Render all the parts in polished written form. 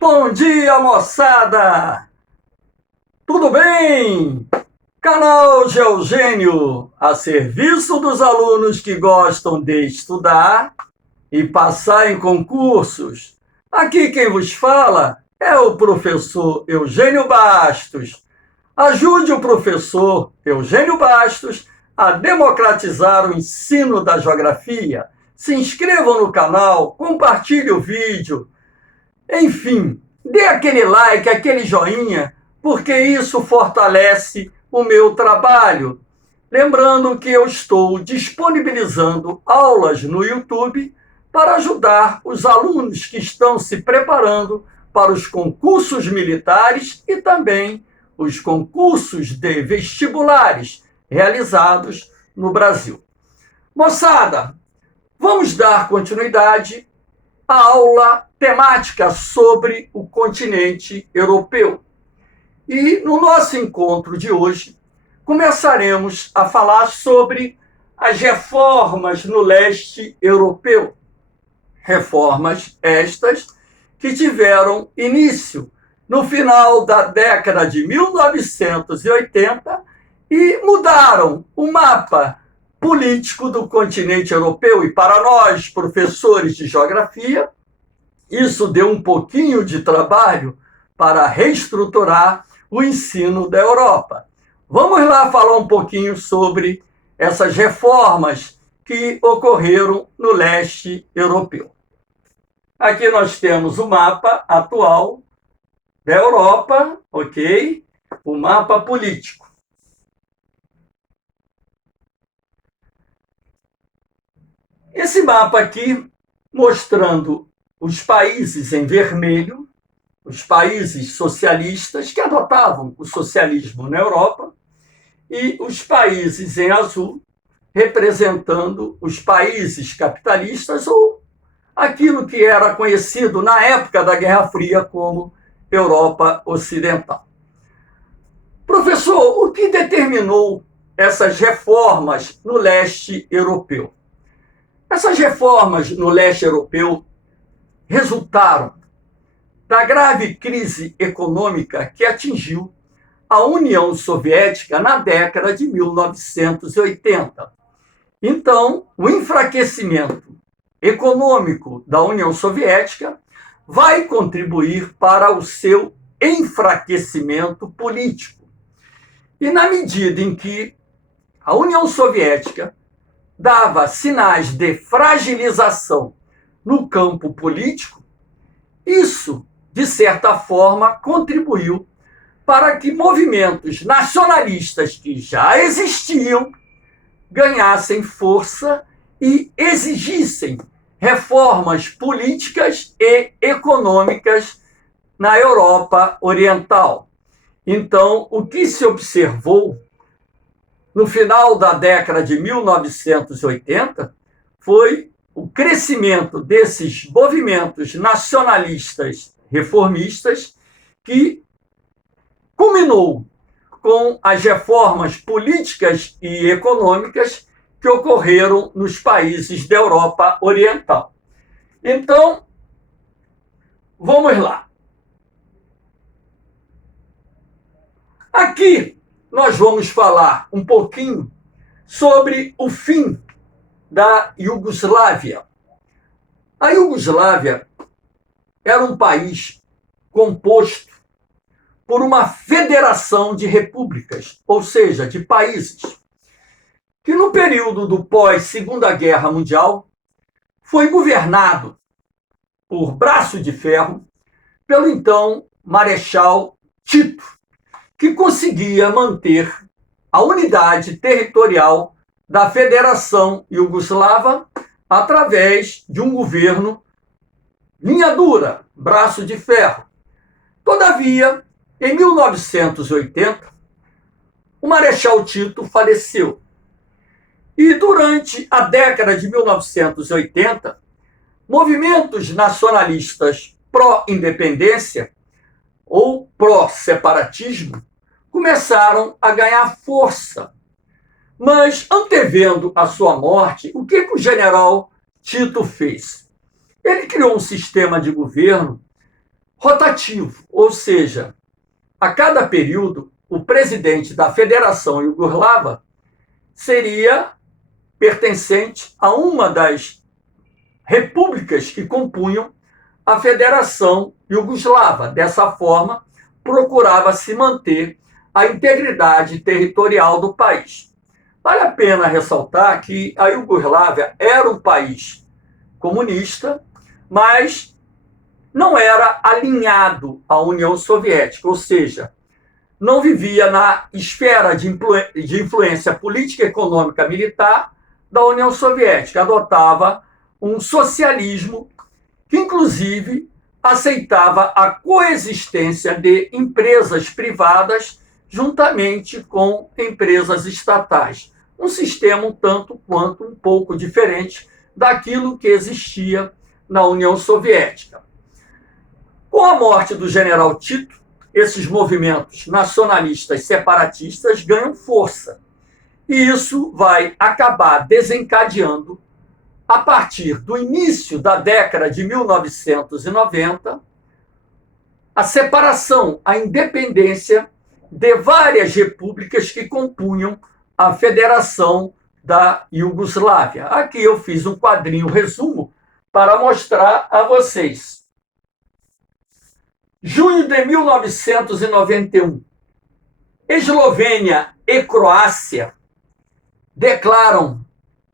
Bom dia, moçada! Tudo bem? Canal Geogênio, a serviço dos alunos que gostam de estudar e passar em concursos. Aqui quem vos fala é o professor Eugênio Bastos. Ajude o professor Eugênio Bastos a democratizar o ensino da geografia. Se inscrevam no canal, compartilhe o vídeo. Enfim, dê aquele like, aquele joinha, porque isso fortalece o meu trabalho. Lembrando que eu estou disponibilizando aulas no YouTube para ajudar os alunos que estão se preparando para os concursos militares e também os concursos de vestibulares realizados no Brasil. Moçada, vamos dar continuidade à aula temática sobre o continente europeu. E no nosso encontro de hoje, começaremos a falar sobre as reformas no leste europeu. Reformas estas que tiveram início no final da década de 1980 e mudaram o mapa político do continente europeu. E para nós, professores de geografia, isso deu um pouquinho de trabalho para reestruturar o ensino da Europa. Vamos lá falar um pouquinho sobre essas reformas que ocorreram no leste europeu. Aqui nós temos o mapa atual da Europa, ok? O mapa político. Esse mapa aqui mostrando os países em vermelho, os países socialistas que adotavam o socialismo na Europa, e os países em azul, representando os países capitalistas ou aquilo que era conhecido na época da Guerra Fria como Europa Ocidental. Professor, o que determinou essas reformas no leste europeu? Essas reformas no leste europeu resultaram da grave crise econômica que atingiu a União Soviética na década de 1980. Então, o enfraquecimento econômico da União Soviética vai contribuir para o seu enfraquecimento político. E na medida em que a União Soviética dava sinais de fragilização no campo político, isso, de certa forma, contribuiu para que movimentos nacionalistas que já existiam ganhassem força e exigissem reformas políticas e econômicas na Europa Oriental. Então, o que se observou no final da década de 1980 foi o crescimento desses movimentos nacionalistas reformistas que culminou com as reformas políticas e econômicas que ocorreram nos países da Europa Oriental. Então, vamos lá. Aqui nós vamos falar um pouquinho sobre o fim da Iugoslávia. A Iugoslávia era um país composto por uma federação de repúblicas, ou seja, de países, que no período do pós-Segunda Guerra Mundial foi governado por braço de ferro pelo então Marechal Tito, que conseguia manter a unidade territorial da Federação Iugoslava através de um governo linha dura, braço de ferro. Todavia, em 1980, o Marechal Tito faleceu. E durante a década de 1980, movimentos nacionalistas pró-independência ou pró-separatismo começaram a ganhar força. Mas, antevendo a sua morte, o que o general Tito fez? Ele criou um sistema de governo rotativo, ou seja, a cada período, o presidente da Federação Iugoslava seria pertencente a uma das repúblicas que compunham a Federação Iugoslava. Dessa forma, procurava se manter a integridade territorial do país. Vale a pena ressaltar que a Iugoslávia era um país comunista, mas não era alinhado à União Soviética, ou seja, não vivia na esfera de influência política, econômica, militar da União Soviética. Adotava um socialismo que, inclusive, aceitava a coexistência de empresas privadas juntamente com empresas estatais. Um sistema um tanto quanto um pouco diferente daquilo que existia na União Soviética. Com a morte do general Tito, esses movimentos nacionalistas separatistas ganham força. E isso vai acabar desencadeando, a partir do início da década de 1990, a separação, a independência de várias repúblicas que compunham a Federação da Iugoslávia. Aqui eu fiz um quadrinho resumo para mostrar a vocês. Junho de 1991, Eslovênia e Croácia declaram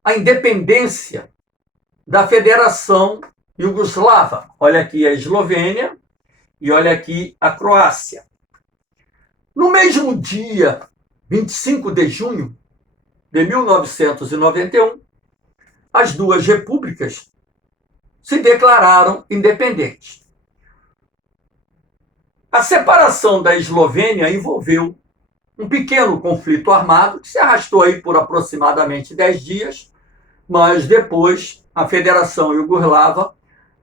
a independência da Federação Iugoslava. Olha aqui a Eslovênia e olha aqui a Croácia. No mesmo dia, 25 de junho de 1991, as duas repúblicas se declararam independentes. A separação da Eslovênia envolveu um pequeno conflito armado que se arrastou aí por aproximadamente 10 dias, mas depois a Federação Iugoslava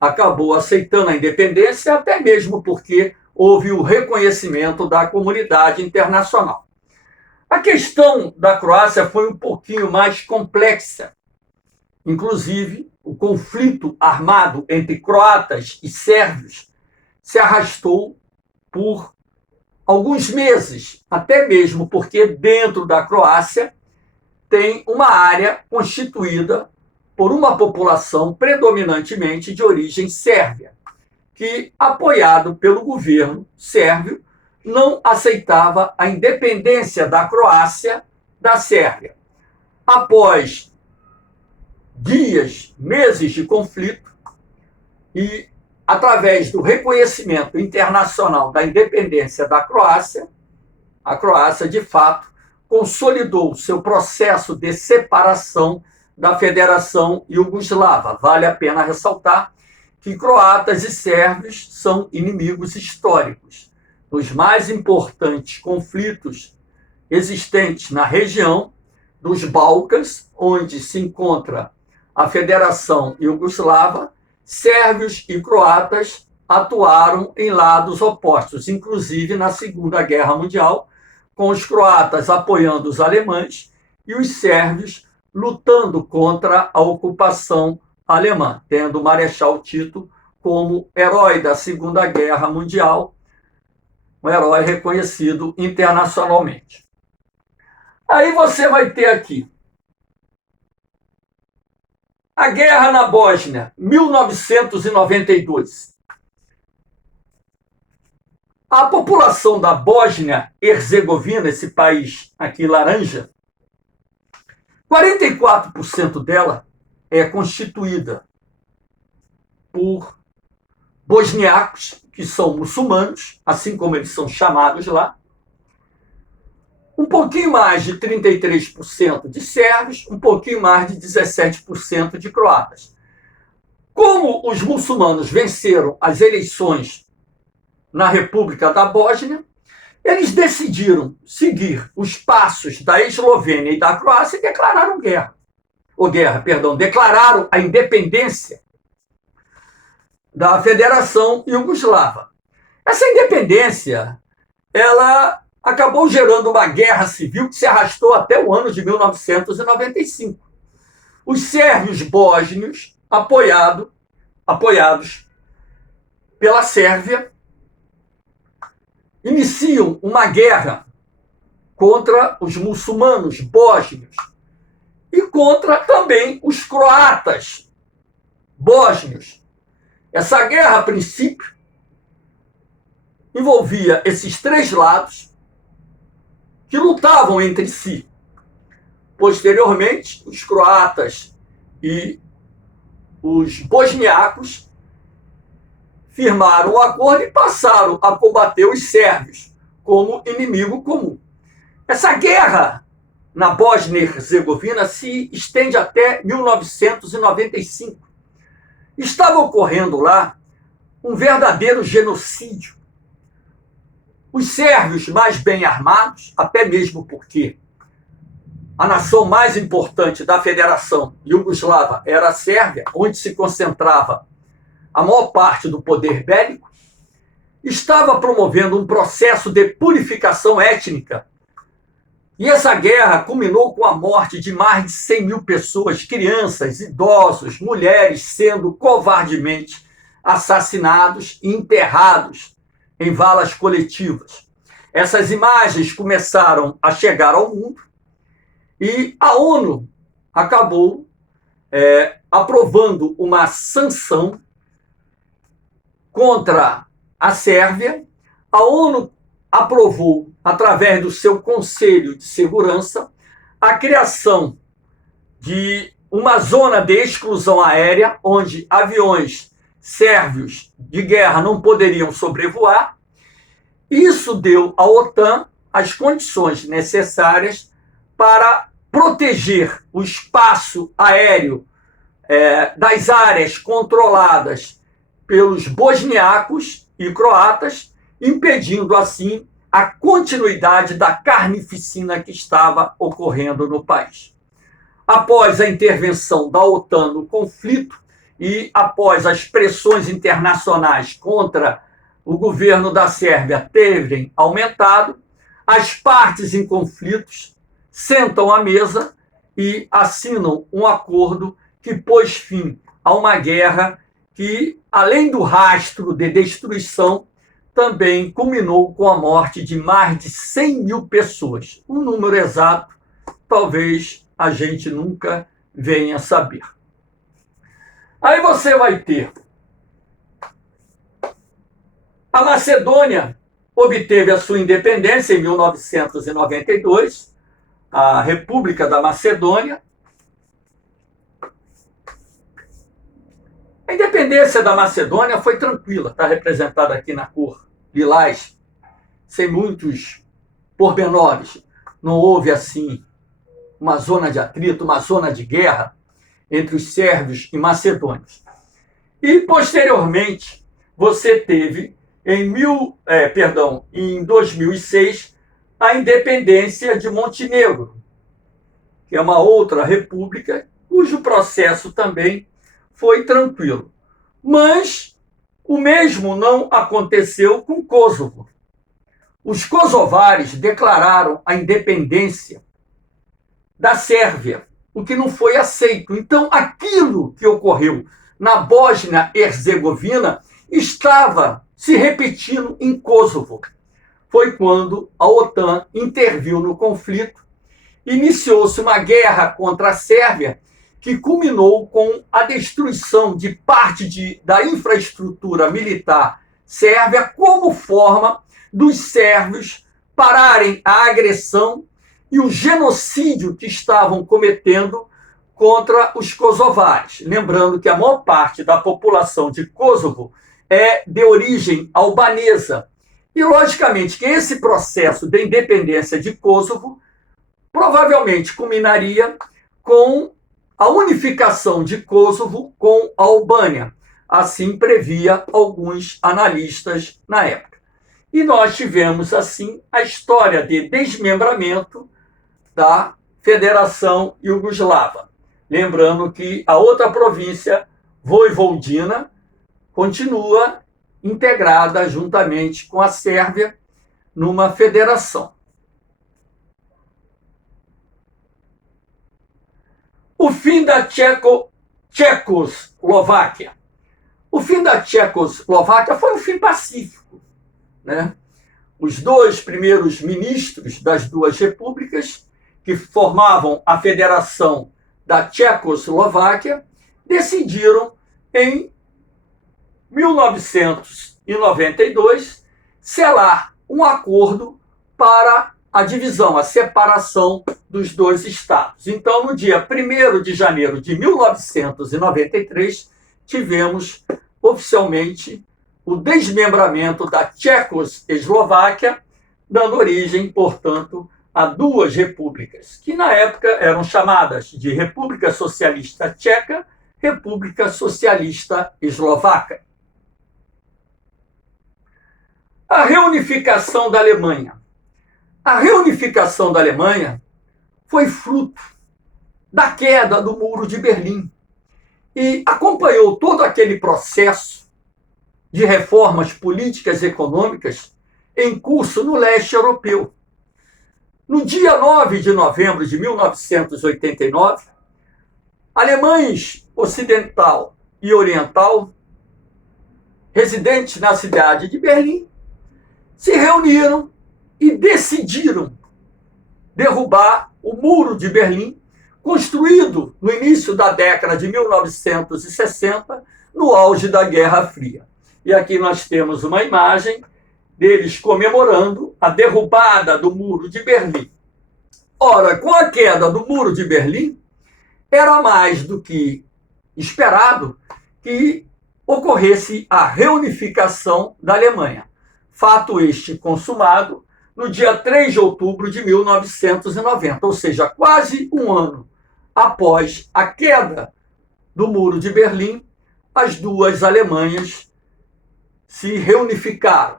acabou aceitando a independência, até mesmo porque houve o reconhecimento da comunidade internacional. A questão da Croácia foi um pouquinho mais complexa. Inclusive, o conflito armado entre croatas e sérvios se arrastou por alguns meses, até mesmo porque dentro da Croácia tem uma área constituída por uma população predominantemente de origem sérvia, que, apoiado pelo governo sérvio, não aceitava a independência da Croácia da Sérvia. Após dias, meses de conflito, e através do reconhecimento internacional da independência da Croácia, a Croácia, de fato, consolidou seu processo de separação da Federação Iugoslava. Vale a pena ressaltar que croatas e sérvios são inimigos históricos. Os mais importantes conflitos existentes na região dos Balcãs, onde se encontra a Federação Iugoslava, sérvios e croatas atuaram em lados opostos, inclusive na Segunda Guerra Mundial, com os croatas apoiando os alemães e os sérvios lutando contra a ocupação alemã, tendo o Marechal Tito como herói da Segunda Guerra Mundial, um herói reconhecido internacionalmente. Aí você vai ter aqui a guerra na Bósnia, 1992. A população da Bósnia-Herzegovina, esse país aqui laranja, 44% dela é constituída por bosniacos, que são muçulmanos, assim como eles são chamados lá, um pouquinho mais de 33% de sérvios, um pouquinho mais de 17% de croatas. Como os muçulmanos venceram as eleições na República da Bósnia, eles decidiram seguir os passos da Eslovênia e da Croácia e declararam declararam a independência da Federação Iugoslava. Essa independência, ela acabou gerando uma guerra civil que se arrastou até o ano de 1995. Os sérvios bósnios, apoiados pela Sérvia, iniciam uma guerra contra os muçulmanos bósnios e contra também os croatas bósnios. Essa guerra, a princípio, envolvia esses três lados que lutavam entre si. Posteriormente, os croatas e os bosniacos firmaram um acordo e passaram a combater os sérvios como inimigo comum. Essa guerra na Bósnia e Herzegovina se estende até 1995. Estava ocorrendo lá um verdadeiro genocídio. Os sérvios mais bem armados, até mesmo porque a nação mais importante da Federação Iugoslava era a Sérvia, onde se concentrava a maior parte do poder bélico, estava promovendo um processo de purificação étnica. E essa guerra culminou com a morte de mais de 100 mil pessoas, crianças, idosos, mulheres sendo covardemente assassinados e enterrados em valas coletivas. Essas imagens começaram a chegar ao mundo e a ONU acabou aprovando uma sanção contra a Sérvia. A ONU aprovou, através do seu Conselho de Segurança, a criação de uma zona de exclusão aérea, onde aviões sérvios de guerra não poderiam sobrevoar. Isso deu à OTAN as condições necessárias para proteger o espaço aéreo das áreas controladas pelos bosniacos e croatas, impedindo assim a continuidade da carnificina que estava ocorrendo no país. Após a intervenção da OTAN no conflito e após as pressões internacionais contra o governo da Sérvia terem aumentado, as partes em conflitos sentam à mesa e assinam um acordo que pôs fim a uma guerra que, além do rastro de destruição, também culminou com a morte de mais de 100 mil pessoas. Um número exato, talvez a gente nunca venha saber. Aí você vai ter a Macedônia, obteve a sua independência em 1992, a República da Macedônia. A independência da Macedônia foi tranquila, está representada aqui na cor lilás, sem muitos pormenores. Não houve, assim, uma zona de atrito, uma zona de guerra entre os sérvios e macedônios. E, posteriormente, você teve, em 2006, a independência de Montenegro, que é uma outra república, cujo processo também foi tranquilo. Mas o mesmo não aconteceu com Kosovo. Os kosovares declararam a independência da Sérvia, o que não foi aceito. Então, aquilo que ocorreu na Bósnia e Herzegovina estava se repetindo em Kosovo. Foi quando a OTAN interviu no conflito, iniciou-se uma guerra contra a Sérvia, que culminou com a destruição de parte da infraestrutura militar sérvia, como forma dos sérvios pararem a agressão e o genocídio que estavam cometendo contra os kosovares. Lembrando que a maior parte da população de Kosovo é de origem albanesa. E, logicamente, que esse processo de independência de Kosovo provavelmente culminaria com a unificação de Kosovo com a Albânia. Assim previa alguns analistas na época. E nós tivemos, assim, a história de desmembramento da Federação Iugoslava. Lembrando que a outra província, Vojvodina, continua integrada juntamente com a Sérvia numa federação. O fim da Tchecoslováquia. O fim da Tchecoslováquia foi um fim pacífico, né? os dois primeiros ministros das duas repúblicas, que formavam a Federação da Tchecoslováquia, decidiram, em 1992, selar um acordo para a divisão, a separação dos dois estados. Então, no dia 1º de janeiro de 1993, tivemos oficialmente o desmembramento da Tchecoslováquia, dando origem, portanto, a duas repúblicas, que na época eram chamadas de República Socialista Tcheca, República Socialista Eslovaca. A reunificação da Alemanha. A reunificação da Alemanha foi fruto da queda do Muro de Berlim e acompanhou todo aquele processo de reformas políticas e econômicas em curso no leste europeu. No dia 9 de novembro de 1989, alemães ocidental e oriental, residentes na cidade de Berlim, se reuniram e decidiram derrubar o Muro de Berlim, construído no início da década de 1960, no auge da Guerra Fria. E aqui nós temos uma imagem deles comemorando a derrubada do Muro de Berlim. Ora, com a queda do Muro de Berlim, era mais do que esperado que ocorresse a reunificação da Alemanha. Fato este consumado no dia 3 de outubro de 1990, ou seja, quase um ano após a queda do Muro de Berlim, as duas Alemanhas se reunificaram.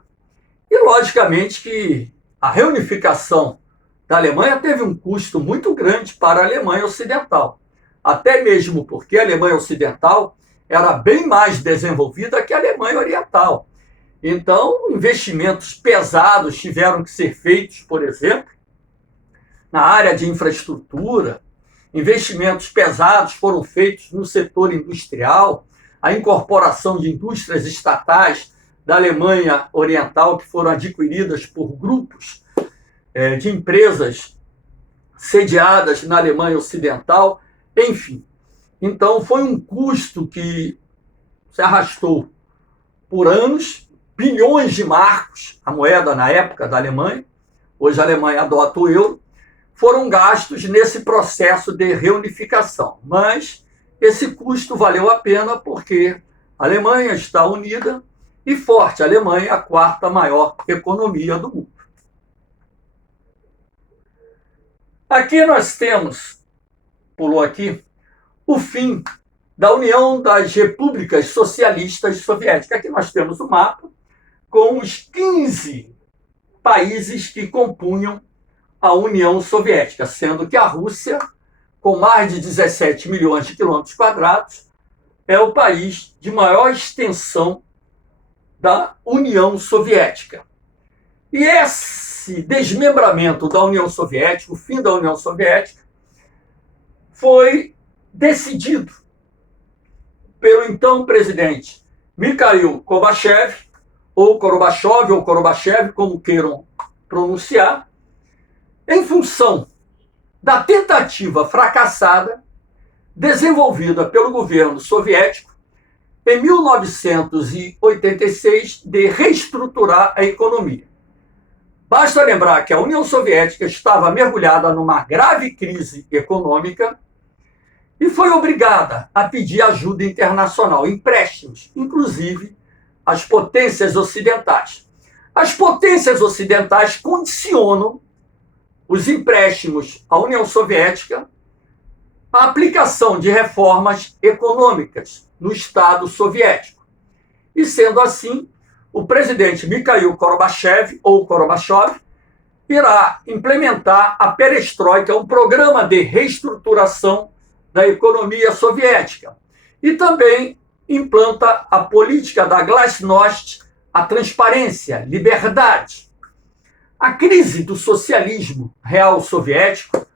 E, logicamente, que a reunificação da Alemanha teve um custo muito grande para a Alemanha Ocidental. Até mesmo porque a Alemanha Ocidental era bem mais desenvolvida que a Alemanha Oriental. Então, investimentos pesados tiveram que ser feitos, por exemplo, na área de infraestrutura, investimentos pesados foram feitos no setor industrial, a incorporação de indústrias estatais da Alemanha Oriental, que foram adquiridas por grupos de empresas sediadas na Alemanha Ocidental, enfim. Então, foi um custo que se arrastou por anos, bilhões de marcos, a moeda na época da Alemanha, hoje a Alemanha adota o euro, foram gastos nesse processo de reunificação. Mas esse custo valeu a pena porque a Alemanha está unida e forte. A Alemanha é a quarta maior economia do mundo. Aqui nós temos, pulou aqui, o fim da União das Repúblicas Socialistas Soviéticas. Aqui nós temos o mapa com os 15 países que compunham a União Soviética, sendo que a Rússia, com mais de 17 milhões de quilômetros quadrados, é o país de maior extensão da União Soviética. E esse desmembramento da União Soviética, o fim da União Soviética, foi decidido pelo então presidente Mikhail Gorbachev, ou Gorbachev, como queiram pronunciar, em função da tentativa fracassada desenvolvida pelo governo soviético em 1986 de reestruturar a economia. Basta lembrar que a União Soviética estava mergulhada numa grave crise econômica e foi obrigada a pedir ajuda internacional, empréstimos, inclusive às potências ocidentais. As potências ocidentais condicionam os empréstimos à União Soviética à aplicação de reformas econômicas no Estado soviético. E, sendo assim, o presidente Mikhail Gorbachev, ou Gorbachev, irá implementar a perestroika, um programa de reestruturação da economia soviética. E também implanta a política da glasnost, a transparência, liberdade. A crise do socialismo real soviético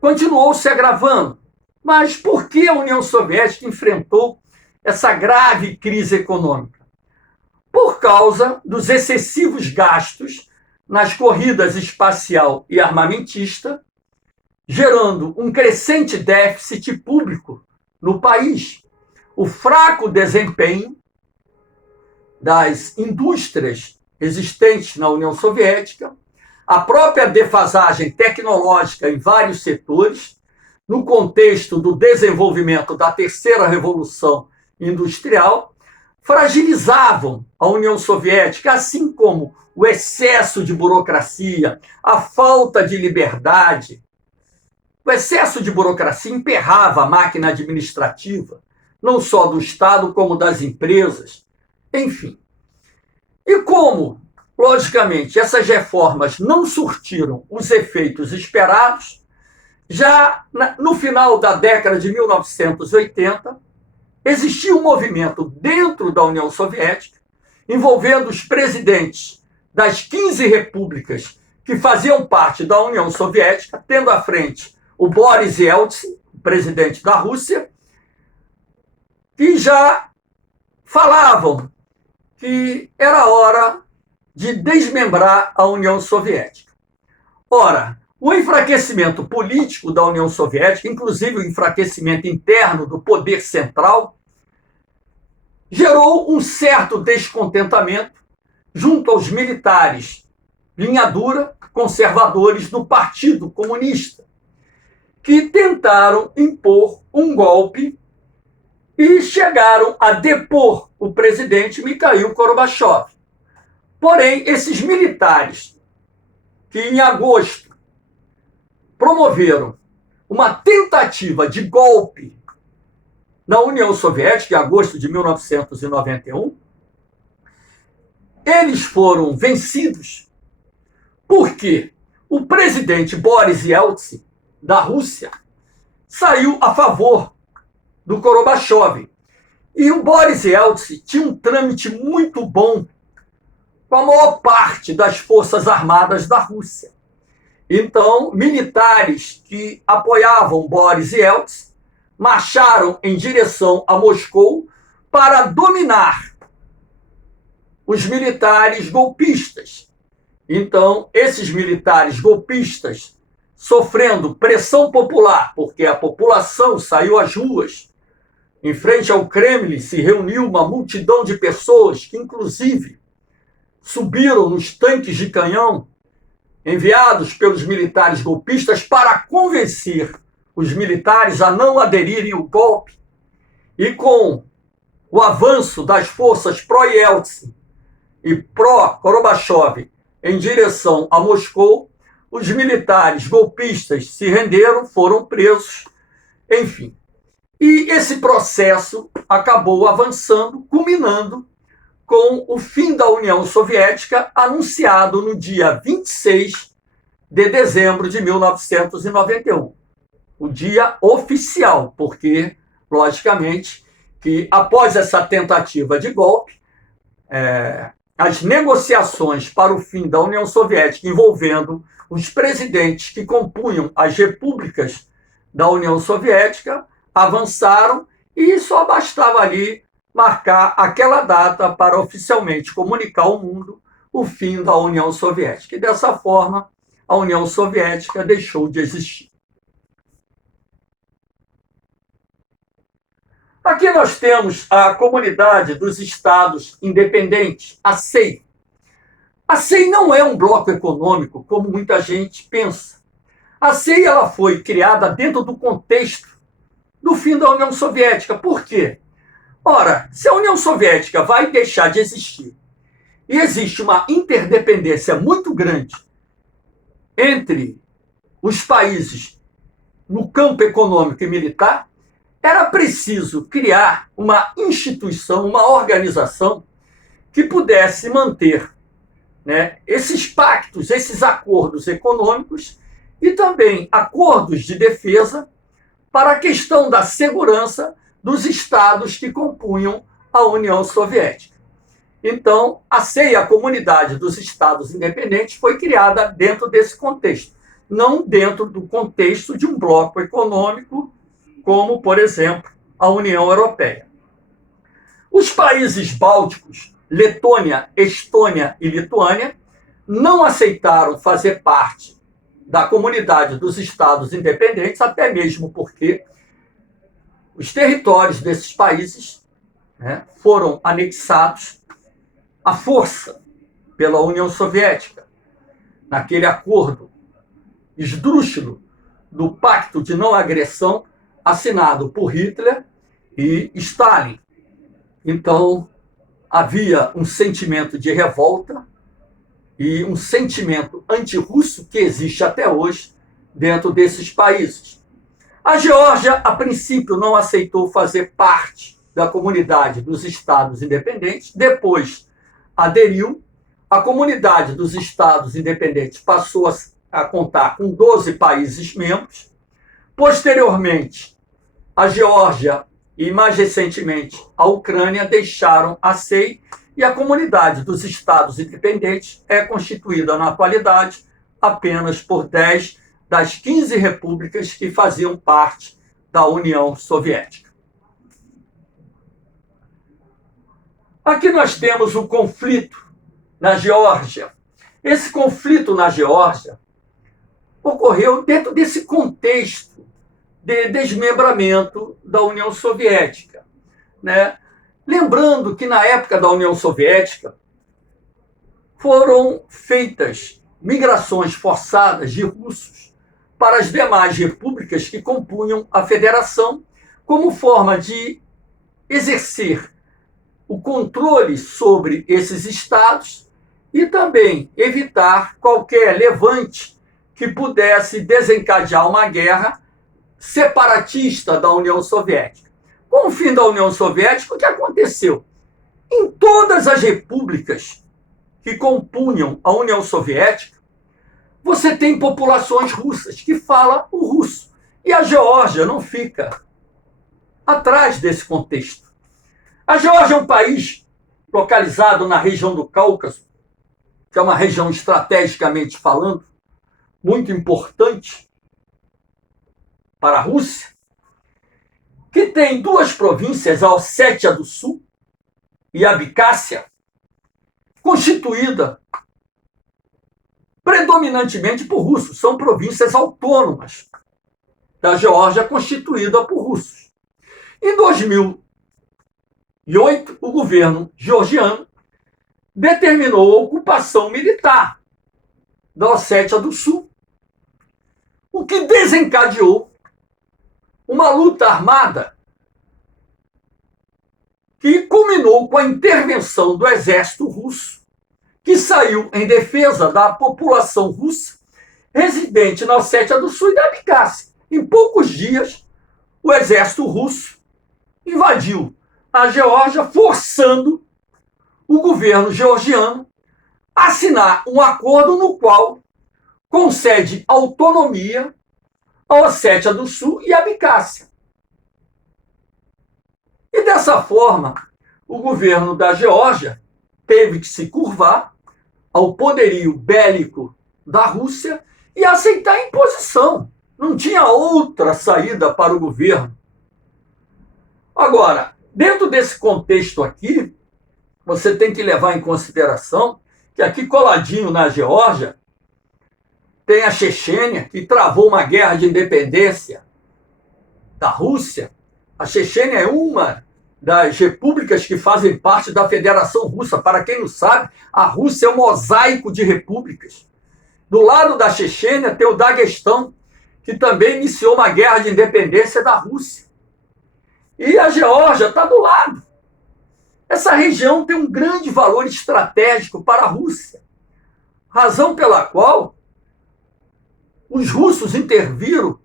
continuou se agravando. Mas por que a União Soviética enfrentou essa grave crise econômica? Por causa dos excessivos gastos nas corridas espacial e armamentista, gerando um crescente déficit público no país, o fraco desempenho das indústrias existentes na União Soviética, a própria defasagem tecnológica em vários setores, no contexto do desenvolvimento da terceira revolução industrial, fragilizavam a União Soviética, assim como o excesso de burocracia, a falta de liberdade. O excesso de burocracia emperrava a máquina administrativa, não só do Estado, como das empresas, enfim. E como, logicamente, essas reformas não surtiram os efeitos esperados, já no final da década de 1980, existia um movimento dentro da União Soviética, envolvendo os presidentes das 15 repúblicas que faziam parte da União Soviética, tendo à frente o Boris Yeltsin, presidente da Rússia, que já falavam que era hora de desmembrar a União Soviética. Ora, o enfraquecimento político da União Soviética, inclusive o enfraquecimento interno do poder central, gerou um certo descontentamento junto aos militares linha dura, conservadores do Partido Comunista, que tentaram impor um golpe e chegaram a depor o presidente Mikhail Gorbachev. Porém, esses militares, que em agosto promoveram uma tentativa de golpe na União Soviética, em agosto de 1991, eles foram vencidos porque o presidente Boris Yeltsin, da Rússia, saiu a favor do Gorbachev. E o Boris Yeltsin tinha um trâmite muito bom com a maior parte das forças armadas da Rússia. Então, militares que apoiavam Boris Yeltsin marcharam em direção a Moscou para dominar os militares golpistas. Então, esses militares golpistas, sofrendo pressão popular, porque a população saiu às ruas, em frente ao Kremlin se reuniu uma multidão de pessoas que, inclusive, subiram nos tanques de canhão enviados pelos militares golpistas para convencer os militares a não aderirem ao golpe. E com o avanço das forças pró-Yeltsin e pró-Gorbachev em direção a Moscou, os militares golpistas se renderam, foram presos, enfim. E esse processo acabou avançando, culminando com o fim da União Soviética, anunciado no dia 26 de dezembro de 1991. O dia oficial, porque, logicamente, que após essa tentativa de golpe, as negociações para o fim da União Soviética envolvendo os presidentes que compunham as repúblicas da União Soviética avançaram e só bastava ali marcar aquela data para oficialmente comunicar ao mundo o fim da União Soviética. E dessa forma, a União Soviética deixou de existir. Aqui nós temos a Comunidade dos Estados Independentes, a CEI. A CEI não é um bloco econômico, como muita gente pensa. A CEI ela foi criada dentro do contexto do fim da União Soviética. Por quê? Ora, se a União Soviética vai deixar de existir e existe uma interdependência muito grande entre os países no campo econômico e militar, era preciso criar uma instituição, uma organização que pudesse manter, esses pactos, esses acordos econômicos e também acordos de defesa para a questão da segurança dos estados que compunham a União Soviética. Então, a CEI, a Comunidade dos Estados Independentes, foi criada dentro desse contexto, não dentro do contexto de um bloco econômico como, por exemplo, a União Europeia. Os países bálticos, Letônia, Estônia e Lituânia, não aceitaram fazer parte da comunidade dos Estados independentes, até mesmo porque os territórios desses países, né, foram anexados à força pela União Soviética, naquele acordo esdrúxulo do Pacto de Não Agressão assinado por Hitler e Stalin. Então, havia um sentimento de revolta e um sentimento antirrusso que existe até hoje dentro desses países. A Geórgia, a princípio, não aceitou fazer parte da comunidade dos Estados independentes, depois aderiu. A comunidade dos Estados independentes passou a contar com 12 países membros. Posteriormente, a Geórgia e, mais recentemente, a Ucrânia deixaram a CEI e a comunidade dos Estados independentes é constituída, na atualidade, apenas por 10 das 15 repúblicas que faziam parte da União Soviética. Aqui nós temos o conflito na Geórgia. Esse conflito na Geórgia ocorreu dentro desse contexto de desmembramento da União Soviética, né? Lembrando que na época da União Soviética foram feitas migrações forçadas de russos para as demais repúblicas que compunham a federação, como forma de exercer o controle sobre esses estados e também evitar qualquer levante que pudesse desencadear uma guerra separatista da União Soviética. Com o fim da União Soviética, o que aconteceu? Em todas as repúblicas que compunham a União Soviética, você tem populações russas que falam o russo. E a Geórgia não fica atrás desse contexto. A Geórgia é um país localizado na região do Cáucaso, que é uma região estrategicamente falando muito importante para a Rússia, que tem duas províncias, a Ossétia do Sul e a Abcásia, constituída predominantemente por russos. São províncias autônomas da Geórgia constituída por russos. Em 2008, o governo georgiano determinou a ocupação militar da Ossétia do Sul, o que desencadeou uma luta armada que culminou com a intervenção do exército russo, que saiu em defesa da população russa residente na Ossétia do Sul e da Abcásia. Em poucos dias, o exército russo invadiu a Geórgia, forçando o governo georgiano a assinar um acordo no qual concede autonomia à Ossétia do Sul e à Abcásia. E dessa forma, o governo da Geórgia teve que se curvar ao poderio bélico da Rússia e aceitar a imposição. Não tinha outra saída para o governo. Agora, dentro desse contexto aqui, você tem que levar em consideração que aqui coladinho na Geórgia tem a Chechênia, que travou uma guerra de independência da Rússia. A Chechênia é uma das repúblicas que fazem parte da Federação Russa. Para quem não sabe, a Rússia é um mosaico de repúblicas. Do lado da Chechênia tem o Daguestão, que também iniciou uma guerra de independência da Rússia. E a Geórgia está do lado. Essa região tem um grande valor estratégico para a Rússia, razão pela qual os russos interviram,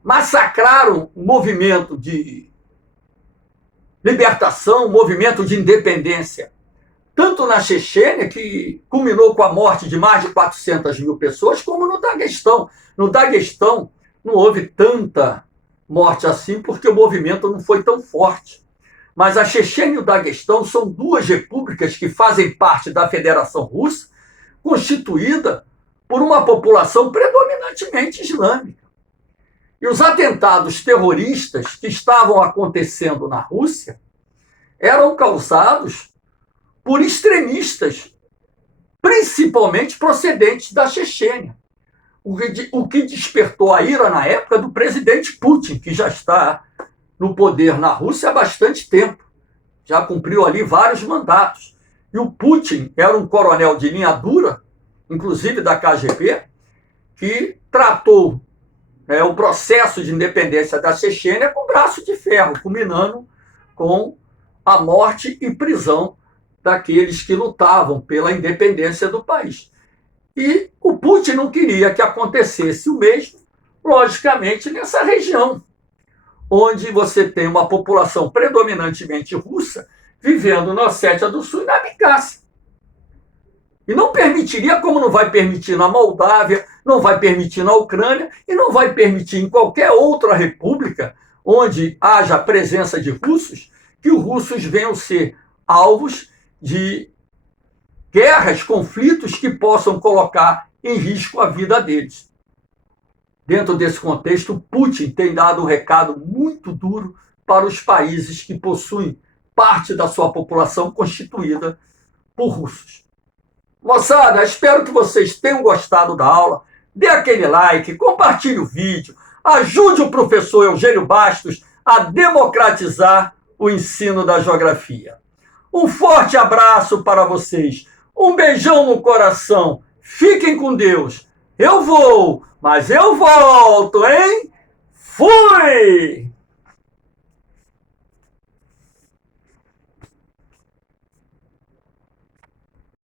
massacraram o movimento de libertação, o movimento de independência, tanto na Chechênia, que culminou com a morte de mais de 400 mil pessoas, como no Daguestão. No Daguestão não houve tanta morte assim, porque o movimento não foi tão forte. Mas a Chechênia e o Daguestão são duas repúblicas que fazem parte da Federação Russa, constituída por uma população predominantemente islâmica. E os atentados terroristas que estavam acontecendo na Rússia eram causados por extremistas principalmente procedentes da Chechênia. O que despertou a ira na época do presidente Putin, que já está no poder na Rússia há bastante tempo. Já cumpriu ali vários mandatos. E o Putin era um coronel de linha dura, inclusive da KGB, que tratou o processo de independência da Chechênia com braço de ferro, culminando com a morte e prisão daqueles que lutavam pela independência do país. E o Putin não queria que acontecesse o mesmo, logicamente, nessa região, onde você tem uma população predominantemente russa vivendo na Ossétia do Sul e na Abcásia. E não permitiria, como não vai permitir na Moldávia, não vai permitir na Ucrânia e não vai permitir em qualquer outra república onde haja presença de russos, que os russos venham ser alvos de guerras, conflitos que possam colocar em risco a vida deles. Dentro desse contexto, Putin tem dado um recado muito duro para os países que possuem parte da sua população constituída por russos. Moçada, espero que vocês tenham gostado da aula. Dê aquele like, compartilhe o vídeo, ajude o professor Eugênio Bastos a democratizar o ensino da geografia. Um forte abraço para vocês, um beijão no coração, fiquem com Deus. Eu vou, mas eu volto, hein? Fui!